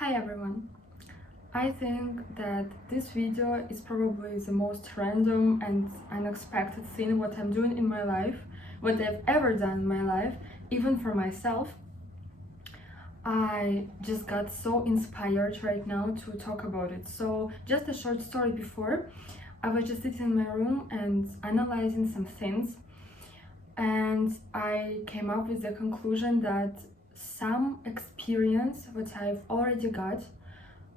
Hi everyone! I think that this video is probably the most random and unexpected thing what I'm doing in my life, what I've ever done in my life, even for myself. I just got so inspired right now to talk about it. So just a short story before, I was just sitting in my room and analyzing some things, and I came up with the conclusion that some experience what I've already got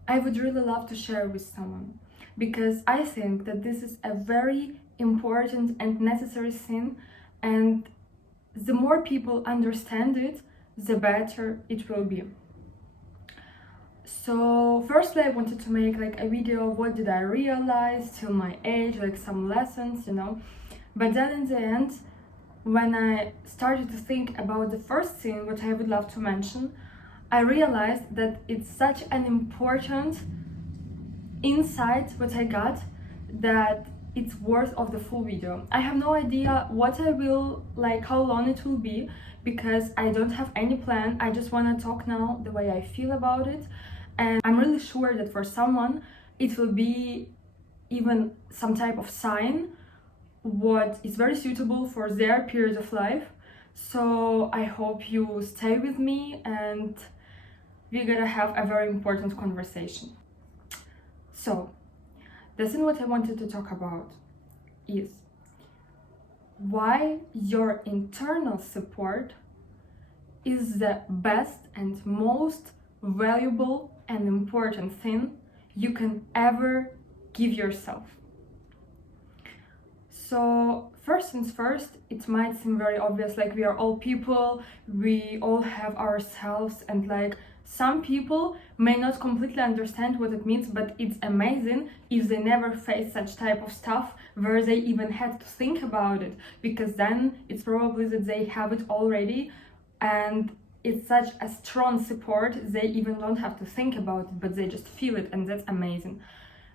I would really love to share with someone, because I think that this is a very important and necessary thing, and the more people understand it, the better it will be. So firstly, I wanted to make like a video of what did I realize till my age, like some lessons, but then in the end, when I started to think about the first thing what I would love to mention, I realized that it's such an important insight what I got that it's worth of the full video. I have no idea what I will like, how long it will be, because I don't have any plan. I just want to talk now the way I feel about it, and I'm really sure that for someone it will be even some type of sign what is very suitable for their period of life. So I hope you stay with me and we're gonna have a very important conversation. So the thing what I wanted to talk about is why your internal support is the best and most valuable and important thing you can ever give yourself. So first things first, it might seem very obvious, like we are all people, we all have ourselves, and like some people may not completely understand what it means, but it's amazing if they never face such type of stuff where they even had to think about it, because then it's probably that they have it already, and it's such a strong support, they even don't have to think about it, but they just feel it, and that's amazing.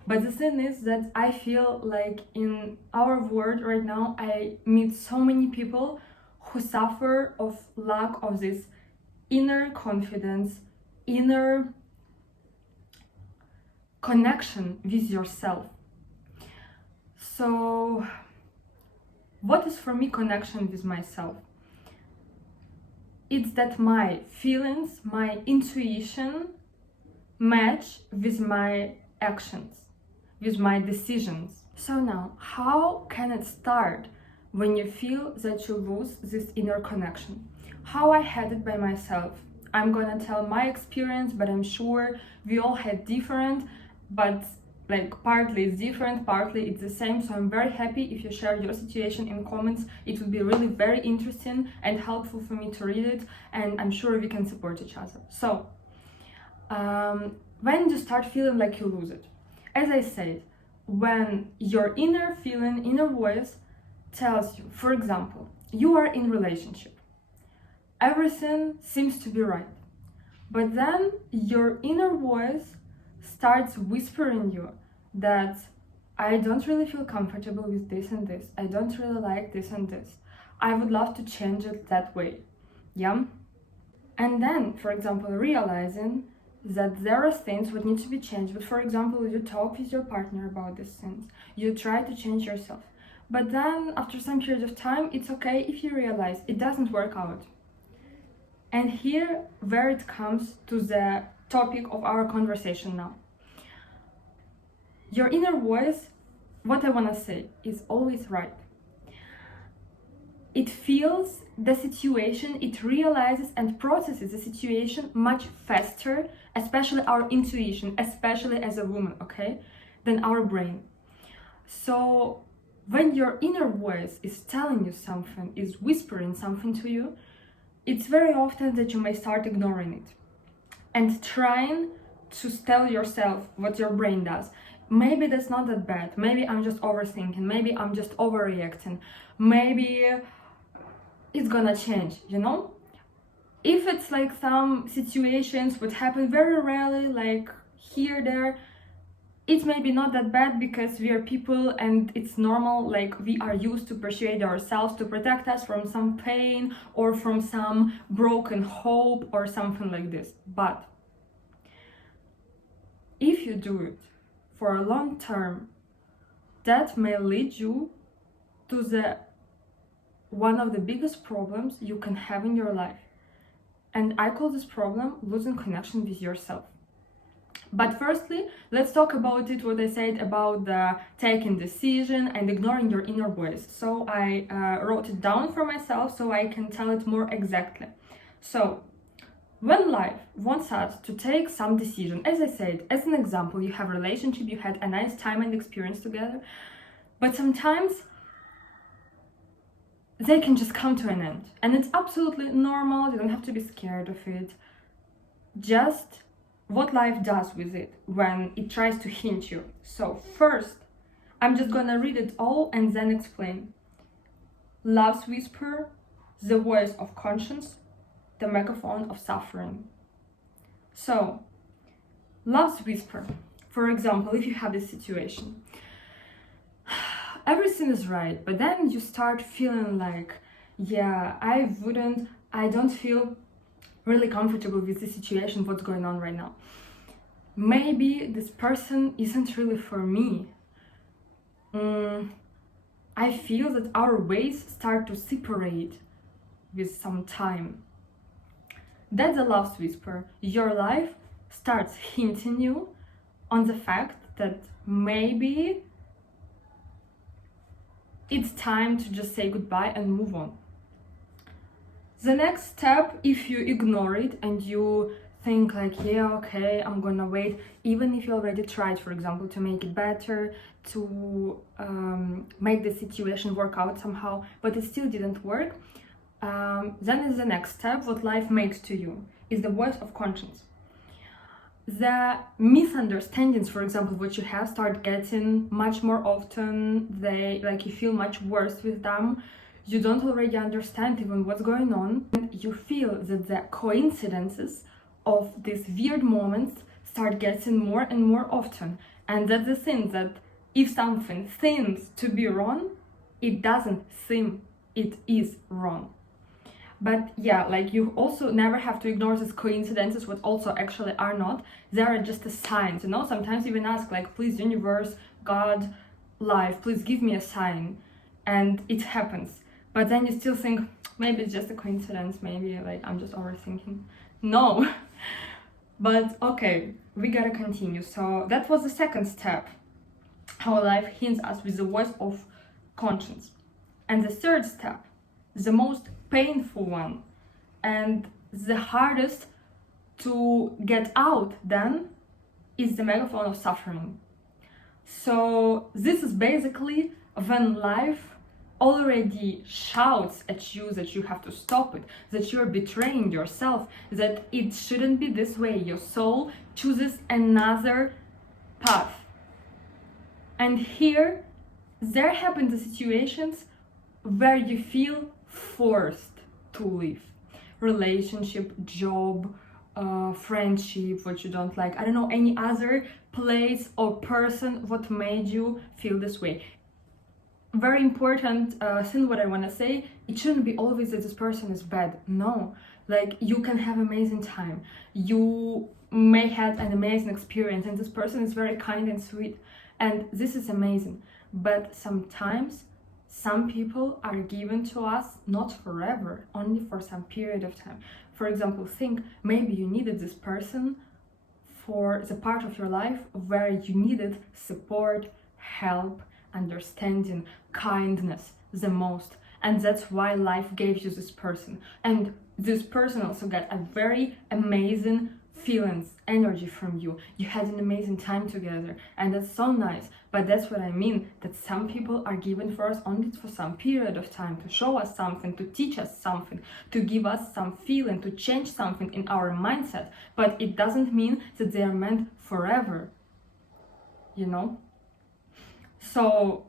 But the thing is that I feel like in our world right now, I meet so many people who suffer of lack of this inner confidence, inner connection with yourself. So what is for me connection with myself? It's that my feelings, my intuition match with my actions, with my decisions. So now, how can it start when you feel that you lose this inner connection? How I had it by myself. I'm gonna tell my experience, but I'm sure we all had different, but like partly it's different, partly it's the same. So I'm very happy if you share your situation in comments. It will be really very interesting and helpful for me to read it, and I'm sure we can support each other. So when you start feeling like you lose it, as I said, when your inner feeling, inner voice tells you, for example, you are in relationship, everything seems to be right, but then your inner voice starts whispering you that I don't really feel comfortable with this and this, I don't really like this and this, I would love to change it that way. Yeah. And then, for example, realizing that there are things that need to be changed. But for example, you talk with your partner about these things, you try to change yourself, but then after some period of time, it's okay if you realize it doesn't work out. And here where it comes to the topic of our conversation now. Your inner voice, what I want to say, is always right. It feels the situation, it realizes and processes the situation much faster, especially our intuition, especially as a woman, okay, than our brain. So when your inner voice is telling you something, is whispering something to you, it's very often that you may start ignoring it and trying to tell yourself what your brain does. Maybe that's not that bad, maybe I'm just overthinking, maybe I'm just overreacting, maybe it's gonna change, if it's like some situations would happen very rarely, like here there, it may be not that bad because we are people and it's normal, like we are used to persuade ourselves to protect us from some pain or from some broken hope or something like this. But you do it for a long term, that may lead you to the one of the biggest problems you can have in your life. And I call this problem losing connection with yourself. But firstly, let's talk about it, what I said about the taking decision and ignoring your inner voice. So I wrote it down for myself so I can tell it more exactly. So when life wants us to take some decision, as I said, as an example, you have a relationship, you had a nice time and experience together, but sometimes they can just come to an end. And it's absolutely normal, you don't have to be scared of it. Just what life does with it when it tries to hint you. So first, I'm just gonna read it all and then explain. Love's whisper, the voice of conscience, the megaphone of suffering. So, love's whisper. For example, if you have this situation, everything is right, but then you start feeling like, yeah, I don't feel really comfortable with the situation, what's going on right now. Maybe this person isn't really for me. I feel that our ways start to separate with some time. That's a love's whisper. Your life starts hinting you on the fact that maybe it's time to just say goodbye and move on. The next step, if you ignore it and you think like, yeah, okay, I'm gonna wait, even if you already tried, for example, to make it better, to make the situation work out somehow, but it still didn't work, then is the next step, what life makes to you, is the voice of conscience. The misunderstandings, for example, what you have start getting much more often, you feel much worse with them, you don't already understand even what's going on, and you feel that the coincidences of these weird moments start getting more and more often. And that's the thing, that if something seems to be wrong, it doesn't seem, it is wrong. But yeah, you also never have to ignore these coincidences, what also actually are not. They are just a sign, Sometimes you even ask, please, universe, God, life, please give me a sign. And it happens. But then you still think, maybe it's just a coincidence, maybe I'm just overthinking. No. But okay, we gotta continue. So that was the second step, how life hints us with the voice of conscience. And the third step, the most painful one and the hardest to get out then, is the megaphone of suffering. So this is basically when life already shouts at you that you have to stop it, that you're betraying yourself, that it shouldn't be this way. Your soul chooses another path. And here, there happen the situations where you feel forced to leave. Relationship, job, friendship, what you don't like, I don't know, any other place or person what made you feel this way. Very important thing what I want to say, it shouldn't be always that this person is bad. No, you can have amazing time, you may have an amazing experience, and this person is very kind and sweet, and this is amazing. But sometimes some people are given to us not forever, only for some period of time. For example, think maybe you needed this person for the part of your life where you needed support, help, understanding, kindness the most, and that's why life gave you this person. And this person also got a very amazing feelings, energy from you. You had an amazing time together, and that's so nice. But that's what I mean, that some people are given for us only for some period of time, to show us something, to teach us something, to give us some feeling, to change something in our mindset. But it doesn't mean that they are meant forever, So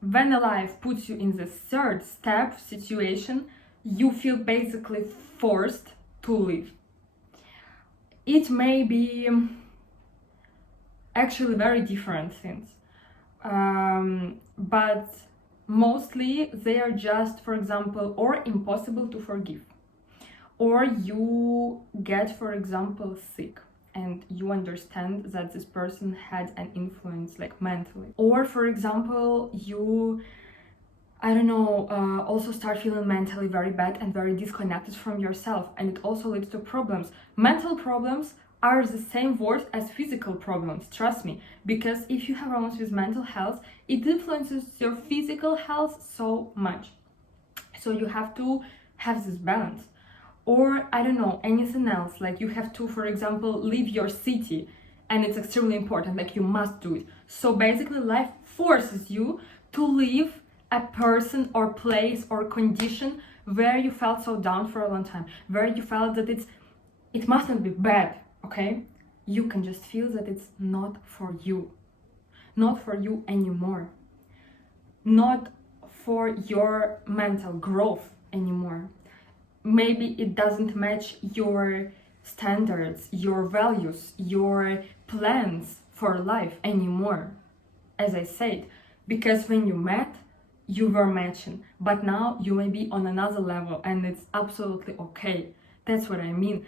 when a life puts you in the third step situation, you feel basically forced to leave. It may be actually very different things, but mostly they are just, for example, or impossible to forgive, or you get, for example, sick and you understand that this person had an influence, like mentally. Or for example, you, I don't know, also start feeling mentally very bad and very disconnected from yourself, and it also leads to problems. Mental problems are the same word as physical problems, trust me, because if you have problems with mental health, it influences your physical health so much. So you have to have this balance. Or I don't know, anything else, like you have to, for example, leave your city, and it's extremely important, like you must do it. So basically life forces you to leave a person or place or condition where you felt so down for a long time, where you felt that it must not be bad, okay? You can just feel that it's not for you anymore, not for your mental growth anymore. Maybe it doesn't match your standards, your values, your plans for life anymore, as I said, because when you met, you were matching, but now you may be on another level, and it's absolutely okay. That's what I mean.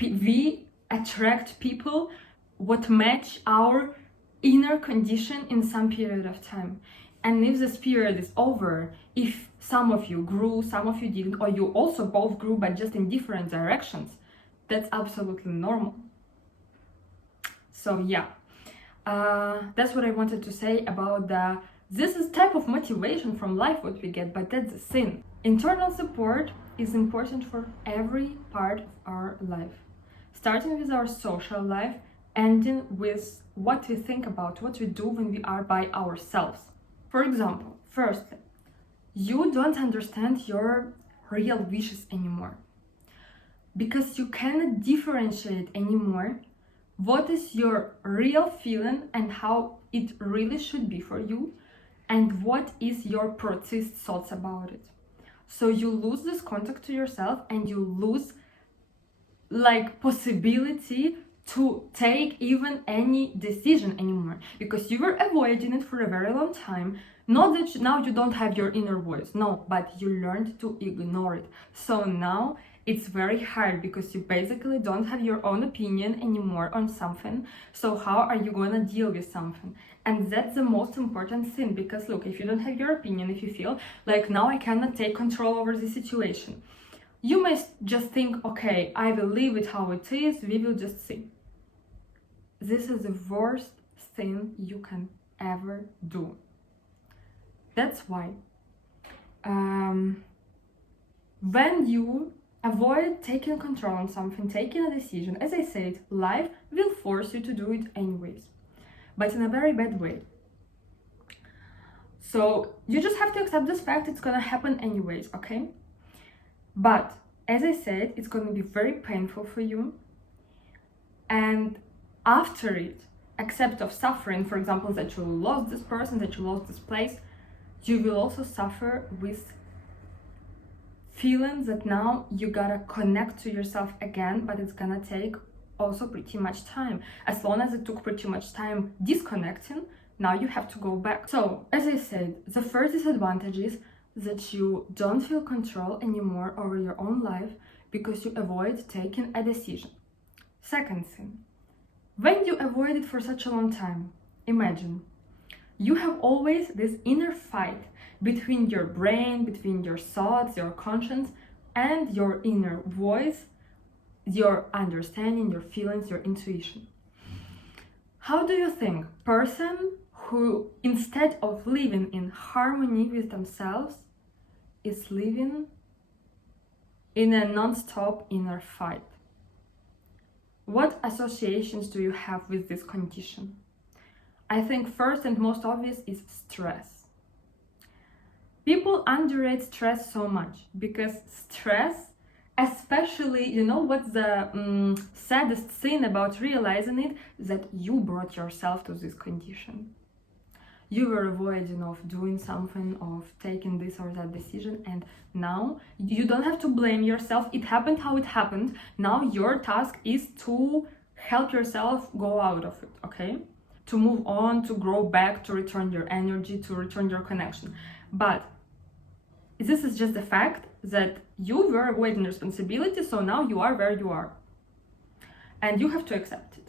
We attract people what match our inner condition in some period of time. And if this period is over, if some of you grew, some of you didn't, or you also both grew but just in different directions, that's absolutely normal. So yeah, that's what I wanted to say about this is type of motivation from life what we get, but that's the thing. Internal support is important for every part of our life, starting with our social life, ending with what we think about, what we do when we are by ourselves. For example, firstly, you don't understand your real wishes anymore, because you cannot differentiate anymore what is your real feeling and how it really should be for you, and what is your processed thoughts about it. So you lose this contact to yourself, and you lose like possibility to take even any decision anymore, because you were avoiding it for a very long time. Not that now you don't have your inner voice, no, but you learned to ignore it. So now it's very hard, because you basically don't have your own opinion anymore on something. So how are you going to deal with something? And that's the most important thing, because look, if you don't have your opinion, if you feel like now I cannot take control over the situation, you may just think, okay, I will leave it how it is, we will just see. This is the worst thing you can ever do. That's why when you avoid taking control on something, taking a decision, as I said, life will force you to do it anyways, but in a very bad way. So you just have to accept this fact, it's gonna happen anyways, okay? But as I said, it's gonna be very painful for you, and after it, except of suffering, for example, that you lost this person, that you lost this place, you will also suffer with feeling that now you gotta connect to yourself again, but it's gonna take also pretty much time. As long as it took pretty much time disconnecting, now you have to go back. So, as I said, the first disadvantage is that you don't feel control anymore over your own life because you avoid taking a decision. Second thing, when you avoid it for such a long time, imagine you have always this inner fight between your brain, between your thoughts, your conscience, and your inner voice, your understanding, your feelings, your intuition. How do you think person who, instead of living in harmony with themselves, is living in a non-stop inner fight? What associations do you have with this condition? I think first and most obvious is stress. People underrate stress so much, because stress, especially, you know what's the saddest thing about realizing it? That you brought yourself to this condition. You were avoiding of doing something, of taking this or that decision, and now you don't have to blame yourself. It happened how it happened. Now your task is to help yourself go out of it, okay? To move on, to grow back, to return your energy, to return your connection. But this is just the fact that you were avoiding responsibility, so now you are where you are. And you have to accept it.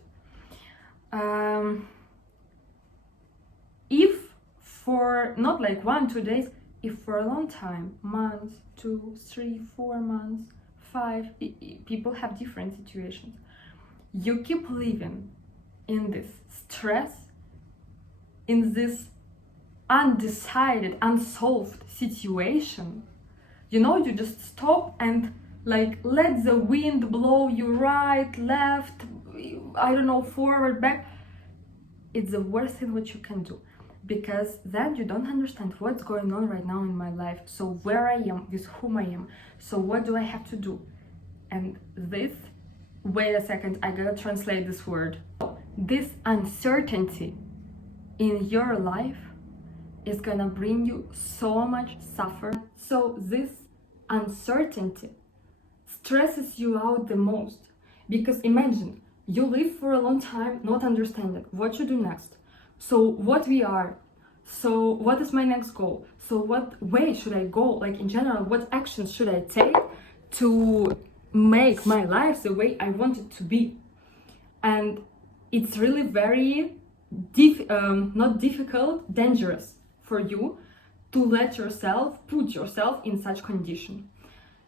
If for not like 1-2 days, if for a long time, months, 2, 3, 4 months, 5, people have different situations, you keep living in this stress, in this undecided, unsolved situation, you just stop and like let the wind blow you right, left, I don't know, forward, back. It's the worst thing what you can do, because then you don't understand what's going on right now in my life. So where I am, with whom I am, so what do I have to do? And this, wait a second, I gotta translate this word. This uncertainty in your life is gonna bring you so much suffering. So this uncertainty stresses you out the most, because imagine you live for a long time not understanding what you do next, so what we are, so what is my next goal, so what way should I go, like in general, what actions should I take to make my life the way I want it to be. And it's really very not difficult, dangerous for you to let yourself put yourself in such condition,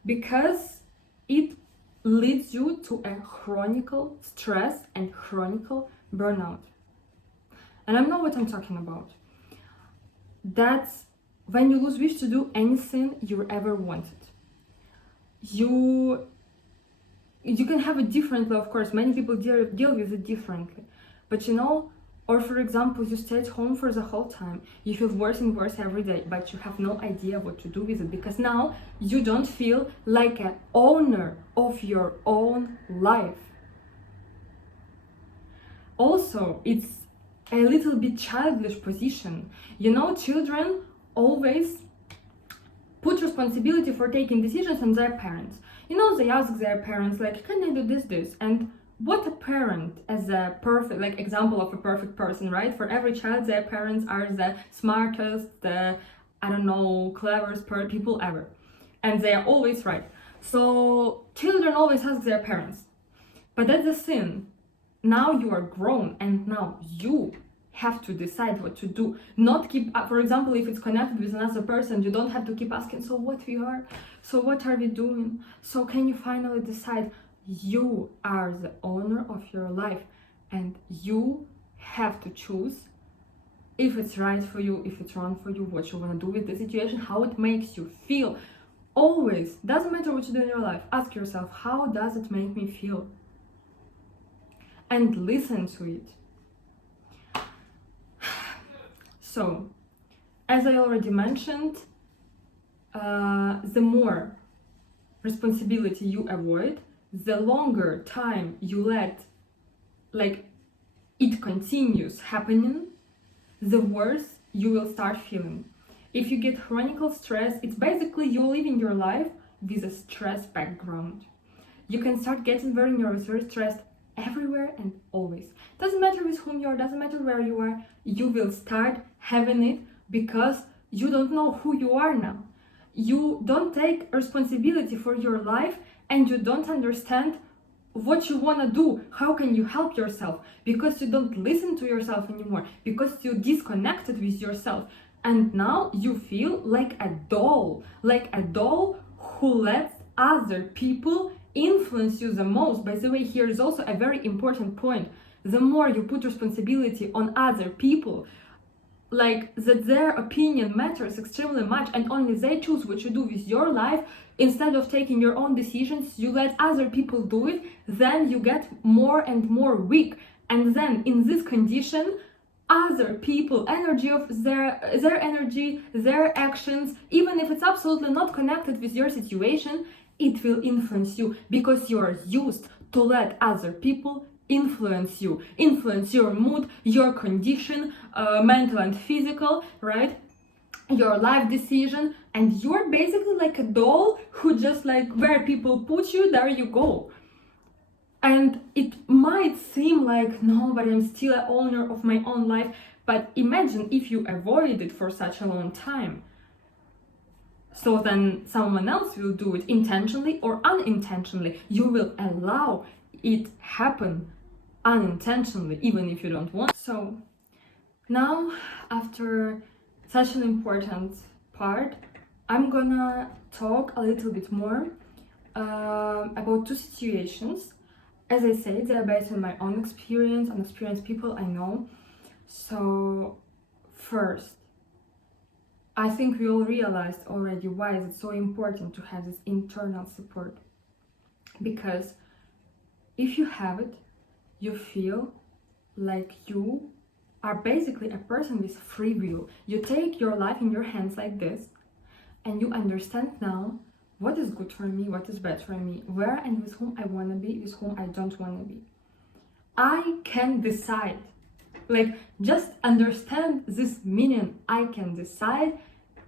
because it leads you to a chronic stress and chronic burnout. And I know what I'm talking about. That's when you lose wish to do anything you ever wanted. You can have a different way, of course, many people deal with it differently, but or for example, you stay at home for the whole time, you feel worse and worse every day, but you have no idea what to do with it, because now you don't feel like an owner of your own life. Also, it's a little bit childish position. Children always put responsibility for taking decisions on their parents. They ask their parents, like, can I do this? And what a parent, as a perfect, like, example of a perfect person, right? For every child, their parents are the smartest, the, I don't know, cleverest people ever. And they are always right. So children always ask their parents. But that's the thing. Now you are grown, and now you have to decide what to do. Not keep, for example, if it's connected with another person, you don't have to keep asking, so what we are? So what are we doing? So can you finally decide? You are the owner of your life, and you have to choose if it's right for you, if it's wrong for you, what you want to do with the situation, how it makes you feel. Always, doesn't matter what you do in your life, ask yourself, how does it make me feel? And listen to it. So, as I already mentioned, the more responsibility you avoid, the longer time you let it continues happening, the worse you will start feeling. If you get chronic stress, it's basically you living your life with a stress background. You can start getting very nervous, very stressed everywhere and always. Doesn't matter with whom you are, doesn't matter where you are, you will start having it because you don't know who you are now. You don't take responsibility for your life, and you don't understand what you want to do. How can you help yourself? Because you don't listen to yourself anymore, because you disconnected with yourself. And now you feel like a doll who lets other people influence you the most. By the way, here is also a very important point. The more you put responsibility on other people, like that their opinion matters extremely much, and only they choose what you do with your life, instead of taking your own decisions, you let other people do it, then you get more and more weak. And then in this condition, other people, energy of their energy, their actions, even if it's absolutely not connected with your situation, it will influence you, because you are used to let other people influence your mood, your condition, mental and physical, right? Your life decision, and you're basically like a doll who just like, where people put you, there you go. And it might seem like, no, but I'm still an owner of my own life. But imagine if you avoid it for such a long time. So then someone else will do it intentionally or unintentionally. You will allow it happen unintentionally, even if you don't want. So now, after such an important part, I'm gonna talk a little bit more about two situations. As I said, they're based on my own experience, on experienced people I know. So first, I think we all realized already why is it so important to have this internal support. Because if you have it, you feel like you are basically a person with free will. You take your life in your hands like this, and you understand now what is good for me, what is bad for me, where and with whom I want to be, with whom I don't want to be. I can decide. Like, just understand this meaning. I can decide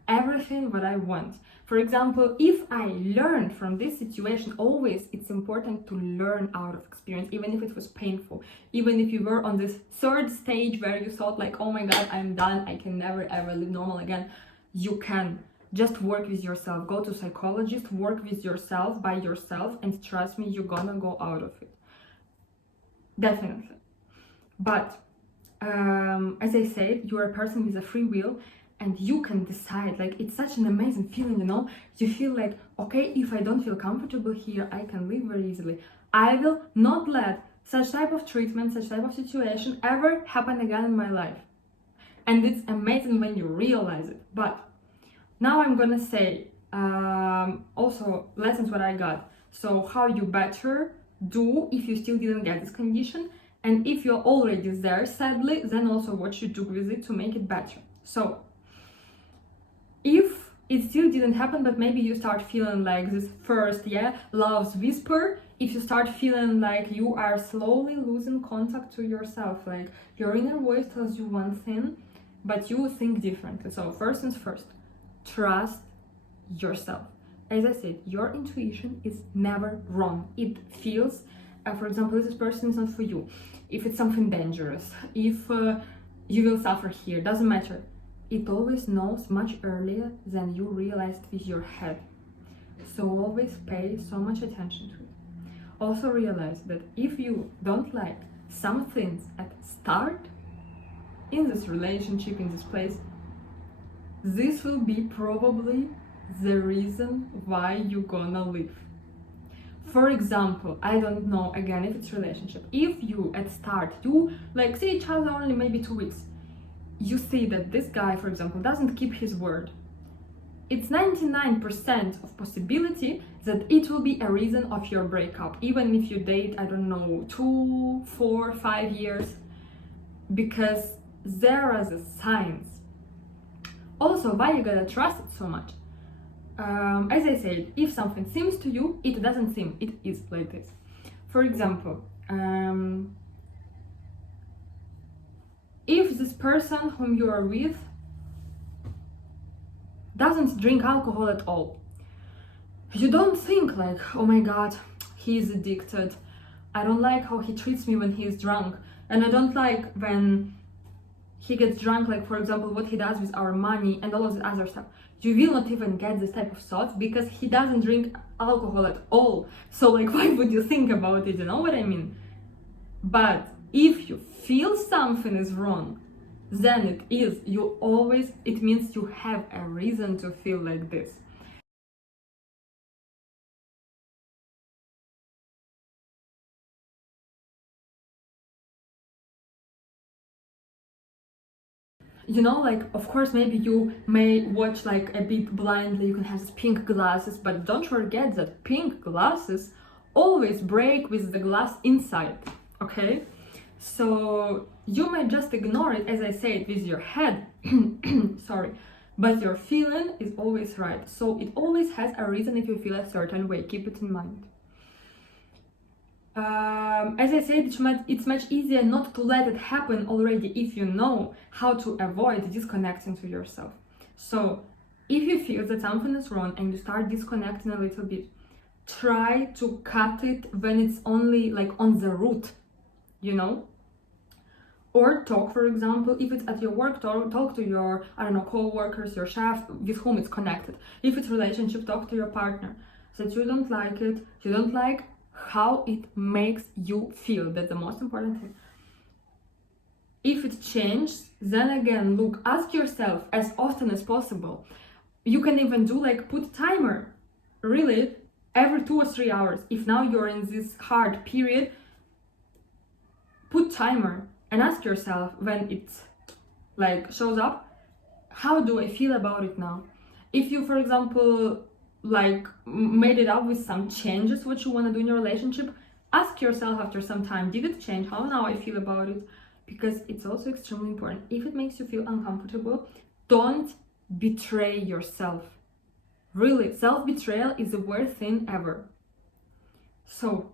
everything what I want. For example, if I learn from this situation, always it's important to learn out of experience, even if it was painful, even if you were on this third stage where you thought like, oh my god, I'm done, I can never ever live normal again. You can. Just work with yourself, go to psychologist, work with yourself, by yourself, and trust me, you're gonna go out of it. Definitely. But as I said, you're a person with a free will, and you can decide. Like, it's such an amazing feeling, you know. You feel like, okay, if I don't feel comfortable here, I can leave very easily. I will not let such type of treatment, such type of situation ever happen again in my life. And it's amazing when you realize it. But now I'm gonna say also lessons what I got. So how you better do if you still didn't get this condition, and if you're already there, sadly, then also what you do with it to make it better. So if it still didn't happen, but maybe you start feeling like this first, love's whisper, if you start feeling like you are slowly losing contact to yourself, like your inner voice tells you one thing, but you think differently. So first things first, trust yourself. As I said, your intuition is never wrong. It feels, for example, if this person is not for you, if it's something dangerous, if you will suffer here, doesn't matter. It always knows much earlier than you realized with your head. So always pay so much attention to it. Also realize that if you don't like some things at start, in this relationship, in this place, this will be probably the reason why you're gonna leave. For example, I don't know, again, if it's relationship, if you at start, you like see each other only maybe 2 weeks, you see that this guy, for example, doesn't keep his word, it's 99% of possibility that it will be a reason of your breakup, even if you date, I don't know, 2, 4, 5 years, because there are the signs. Also, why you gotta trust it so much? As I said, if something seems to you, it doesn't seem, it is like this. For example, if this person whom you are with doesn't drink alcohol at all, you don't think like, oh my god, he is addicted, I don't like how he treats me when he is drunk, and I don't like when he gets drunk, like for example what he does with our money and all of the other stuff. You will not even get this type of thoughts because he doesn't drink alcohol at all. So like, why would you think about it, you know what I mean? But if you feel something is wrong, then it is, you always, it means you have a reason to feel like this. You know, like, of course, maybe you may watch like a bit blindly, you can have these pink glasses, but don't forget that pink glasses always break with the glass inside, okay? So you may just ignore it, as I said, with your head, sorry, but your feeling is always right. So it always has a reason if you feel a certain way, keep it in mind. As I said, it's much easier not to let it happen already if you know how to avoid disconnecting to yourself. So if you feel that something is wrong and you start disconnecting a little bit, try to cut it when it's only like on the root, you know? Or talk, for example, if it's at your work, talk to your, I don't know, co-workers, your chef, with whom it's connected. If it's relationship, talk to your partner. That you don't like it, you don't like how it makes you feel. That's the most important thing. If it changes, then again, look, ask yourself as often as possible. You can even do like put timer, really, every 2 or 3 hours. If now you're in this hard period, put timer and ask yourself when it like shows up, how do I feel about it now? If you, for example, like made it up with some changes what you want to do in your relationship, ask yourself after some time, did it change? How now I feel about it? Because it's also extremely important. If it makes you feel uncomfortable, don't betray yourself. Really, self-betrayal is the worst thing ever. So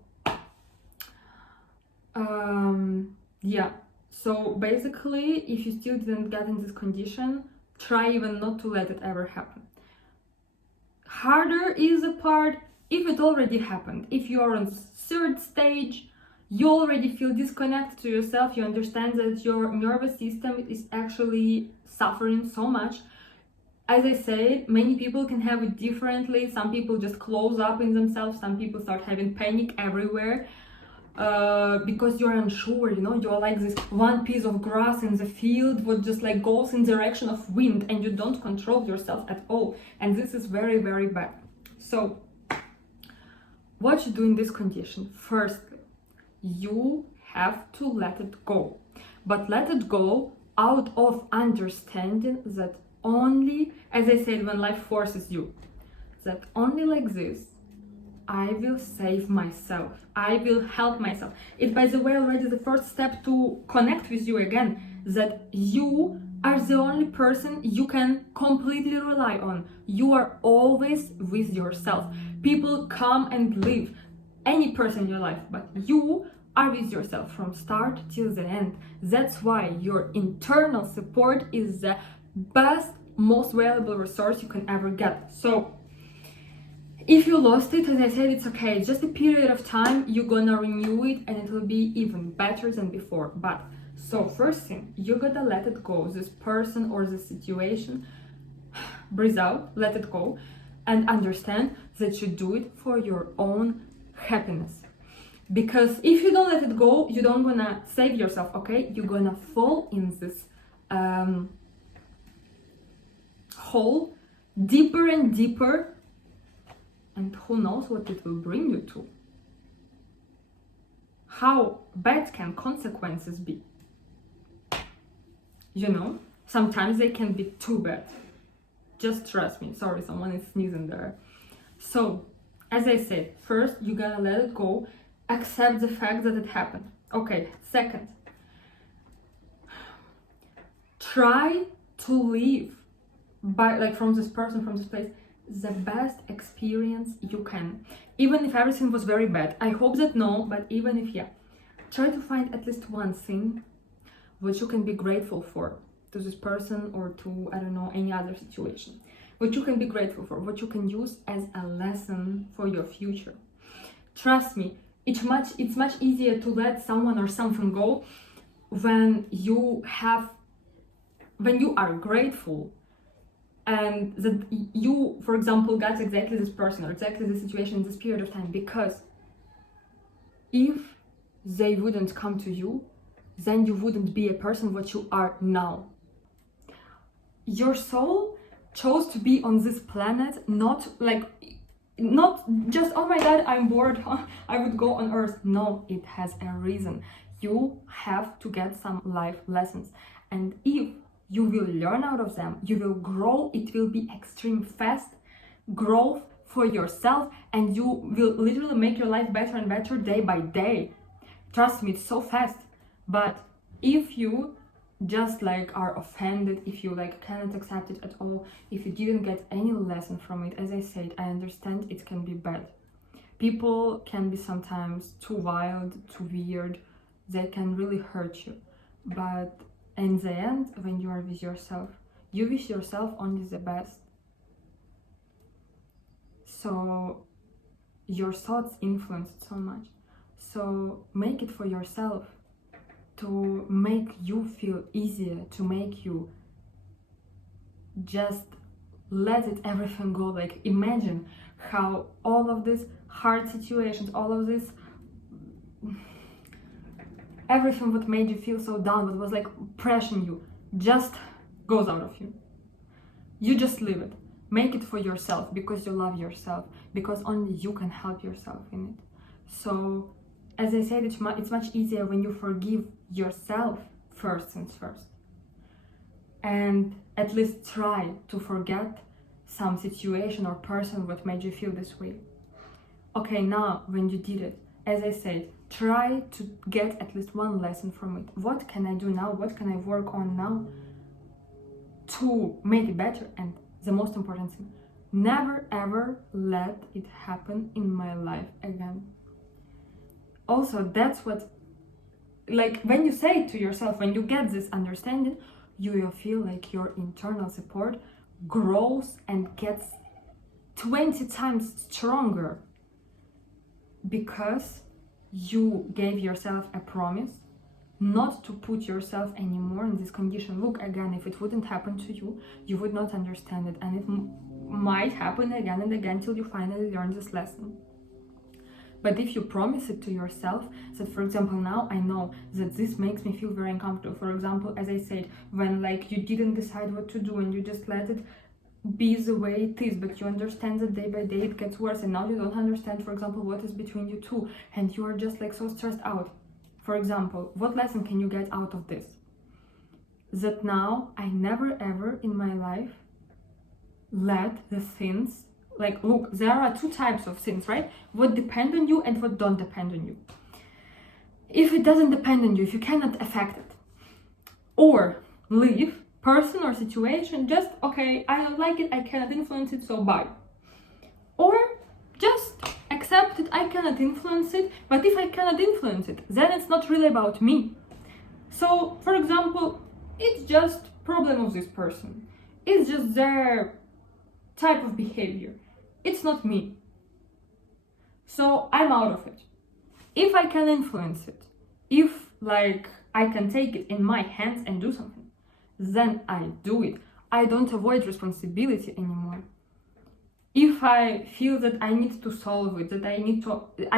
yeah, so basically, if you still didn't get in this condition, try even not to let it ever happen. Harder is the part if it already happened. If you're on third stage, you already feel disconnected to yourself, you understand that your nervous system is actually suffering so much. As I said, many people can have it differently. Some people just close up in themselves, some people start having panic everywhere. Because you're unsure, you know, you're like this one piece of grass in the field what just like goes in direction of wind, and you don't control yourself at all, and this is very, very bad. So what you do in this condition? Firstly, you have to let it go, but let it go out of understanding that only, as I said, when life forces you, that only like this I will save myself, I will help myself. It, by the way, already the first step to connect with you again, that you are the only person you can completely rely on. You are always with yourself. People come and leave, any person in your life, but you are with yourself from start till the end. That's why your internal support is the best, most valuable resource you can ever get. So if you lost it, as I said, it's okay. It's just a period of time. You're gonna renew it and it will be even better than before. But so first thing, you gotta let it go. This person or this situation, breathe out, let it go, and understand that you do it for your own happiness. Because if you don't let it go, you don't gonna save yourself, okay? You're gonna fall in this hole deeper and deeper, and who knows what it will bring you to. How bad can consequences be? You know, sometimes they can be too bad. Just trust me. Sorry, someone is sneezing there. So, as I said, first you gotta let it go, accept the fact that it happened. Okay, second, try to leave by like from this person, from this place, the best experience you can, even if everything was very bad. I hope that no, but even if yeah, try to find at least one thing which you can be grateful for to this person or to, I don't know, any other situation, what you can be grateful for, what you can use as a lesson for your future. Trust me, it's much easier to let someone or something go when you are grateful, and that you, for example, got exactly this person or exactly this situation in this period of time. Because if they wouldn't come to you, then you wouldn't be a person what you are now. Your soul chose to be on this planet, not just, oh my god, I'm bored, I would go on earth. No, it has a reason. You have to get some life lessons, and if you will learn out of them, you will grow. It will be extreme fast growth for yourself, and you will literally make your life better and better day by day. Trust me, it's so fast. But if you just like are offended, if you like cannot accept it at all, if you didn't get any lesson from it, as I said, I understand it can be bad. People can be sometimes too wild, too weird. They can really hurt you. But in the end, when you are with yourself, you wish yourself only the best. So your thoughts influence it so much. So make it for yourself, to make you feel easier, to make you just let it everything go. Like imagine how all of these hard situations, all of these everything what made you feel so down, what was like pressuring you, just goes out of you. You just leave it. Make it for yourself, because you love yourself, because only you can help yourself in it. So, as I said, it's much easier when you forgive yourself first things first. And at least try to forget some situation or person what made you feel this way. Okay, now when you did it, as I said, try to get at least one lesson from it. What can I do now? What can I work on now to make it better? And the most important thing, never ever let it happen in my life again. Also, that's what, like, when you say it to yourself, when you get this understanding, you will feel like your internal support grows and gets 20 times stronger, because you gave yourself a promise not to put yourself anymore in this condition. Look, again, if it wouldn't happen to you, you would not understand it, and it might happen again and again till you finally learn this lesson. But if you promise it to yourself, that, for example, now I know that this makes me feel very uncomfortable. For example, as I said, when like you didn't decide what to do and you just let it be the way it is, but you understand that day by day it gets worse, and now you don't understand, for example, what is between you two, and you are just like so stressed out. For example, what lesson can you get out of this? That now I never ever in my life let the things, like, look, there are two types of things, right? What depend on you and what don't depend on you. If it doesn't depend on you, if you cannot affect it, or leave person or situation, just, okay, I don't like it, I cannot influence it, so bye. Or just accept it, I cannot influence it, but if I cannot influence it, then it's not really about me. So, for example, it's just problem of this person. It's just their type of behavior. It's not me. So I'm out of it. If I can influence it, if like I can take it in my hands and do something, then I do it. I don't avoid responsibility anymore. If I feel that I need to solve it, that I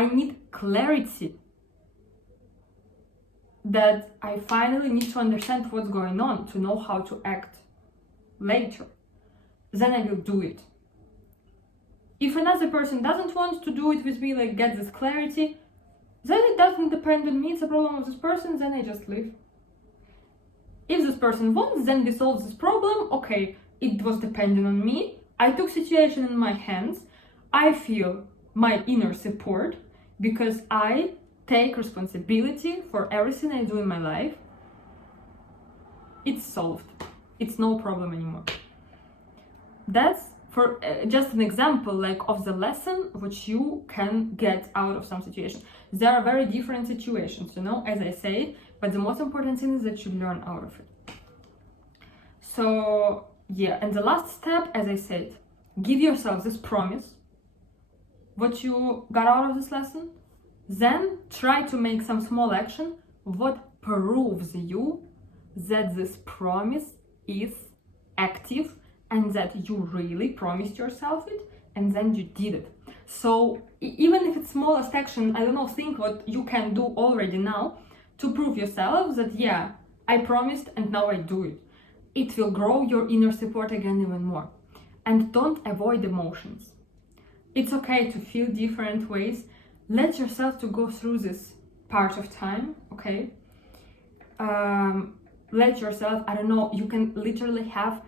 need clarity, that I finally need to understand what's going on, to know how to act later, then I will do it. If another person doesn't want to do it with me, like get this clarity, then it doesn't depend on me, it's a problem of this person, then I just leave. If this person wants, then we solve this problem. Okay, it was dependent on me, I took situation in my hands, I feel my inner support because I take responsibility for everything I do in my life. It's solved. It's no problem anymore. That's for just an example, like, of the lesson which you can get out of some situation. There are very different situations, you know, as I say, but the most important thing is that you learn out of it. So yeah, and the last step, as I said, give yourself this promise, what you got out of this lesson, then try to make some small action what proves you that this promise is active and that you really promised yourself it and then you did it. So even if it's smallest action, I don't know, think what you can do already now to prove yourself that, yeah, I promised and now I do it. It will grow your inner support again even more. And don't avoid emotions. It's okay to feel different ways. Let yourself to go through this part of time, okay? Let yourself, I don't know, you can literally have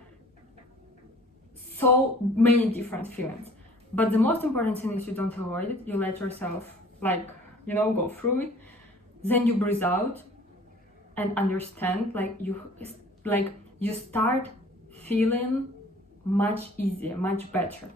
so many different feelings. But the most important thing is you don't avoid it. You let yourself, like, you know, go through it. Then you breathe out and understand, you start feeling much easier, much better.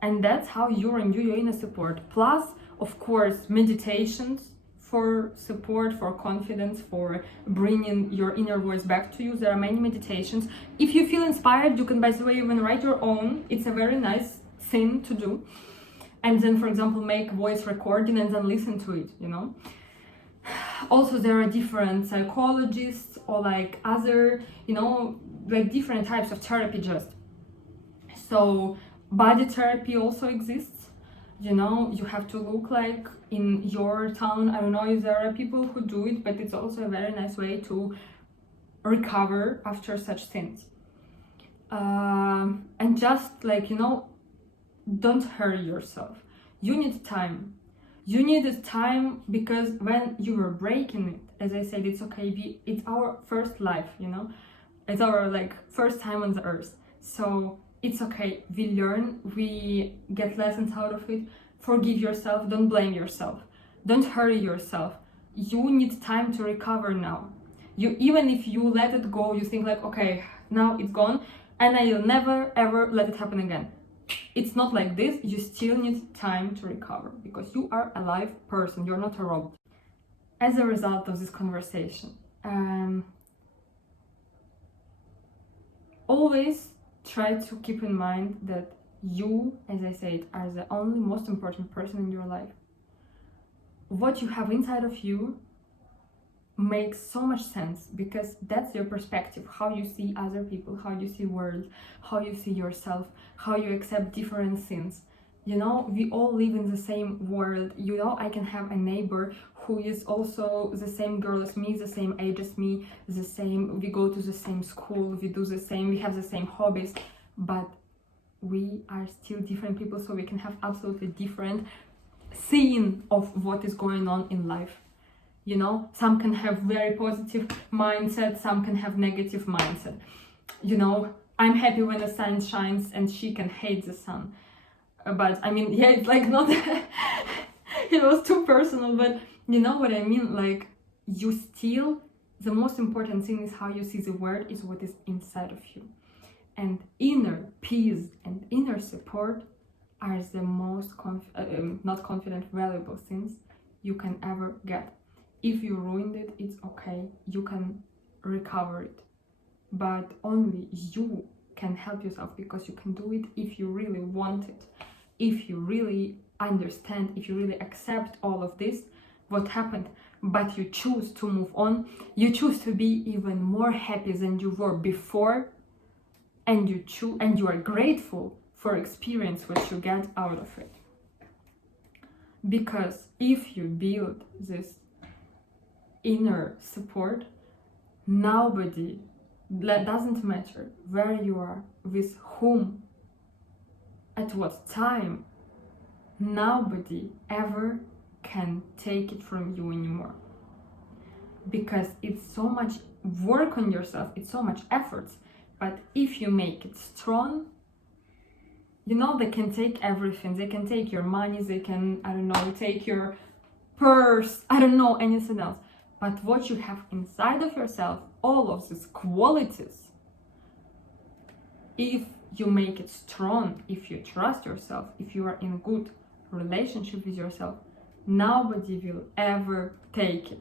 And that's how you renew your inner support. Plus, of course, meditations for support, for confidence, for bringing your inner voice back to you. There are many meditations. If you feel inspired, you can, by the way, even write your own. It's a very nice thing to do. And then, for example, make voice recording and then listen to it, you know. Also, there are different psychologists or like other, you know, like different types of therapy just. So body therapy also exists. You know, you have to look like in your town. I don't know if there are people who do it, but it's also a very nice way to recover after such things. And just like, you know, don't hurry yourself. You need time. You need time because when you were breaking it, as I said, it's okay. It's our first life, you know. It's our like first time on the earth. So it's okay. We learn. We get lessons out of it. Forgive yourself. Don't blame yourself. Don't hurry yourself. You need time to recover now. You, even if you let it go, you think like, okay, now it's gone, and I'll never ever let it happen again. It's not like this. You still need time to recover because you are a live person. You're not a robot. As a result of this conversation, always try to keep in mind that you, as I said, are the only most important person in your life. What you have inside of you makes so much sense because that's your perspective, how you see other people, how you see world, how you see yourself, how you accept different things. You know, we all live in the same world. You know, I can have a neighbor who is also the same girl as me, the same age as me, the same, we go to the same school, we do the same, we have the same hobbies, but we are still different people, so we can have absolutely different seeing of what is going on in life. You know, some can have very positive mindset, some can have negative mindset. You know, I'm happy when the sun shines and she can hate the sun. But I mean, yeah, it's like not, it was too personal, but you know what I mean? Like, you still, the most important thing is how you see the world, is what is inside of you. And inner peace and inner support are the most, not confident, valuable things you can ever get. If you ruined it, it's okay, you can recover it, but only you can help yourself, because you can do it if you really want it, if you really understand, if you really accept all of this, what happened, but you choose to move on, you choose to be even more happy than you were before, and you are grateful for experience what you get out of it. Because if you build this inner support, nobody, doesn't matter where you are, with whom, at what time, nobody ever can take it from you anymore. Because it's so much work on yourself, it's so much effort, but if you make it strong, you know, they can take everything. They can take your money, they can, I don't know, take your purse, I don't know, anything else. But what you have inside of yourself, all of these qualities, if you make it strong, if you trust yourself, if you are in a good relationship with yourself, nobody will ever take it.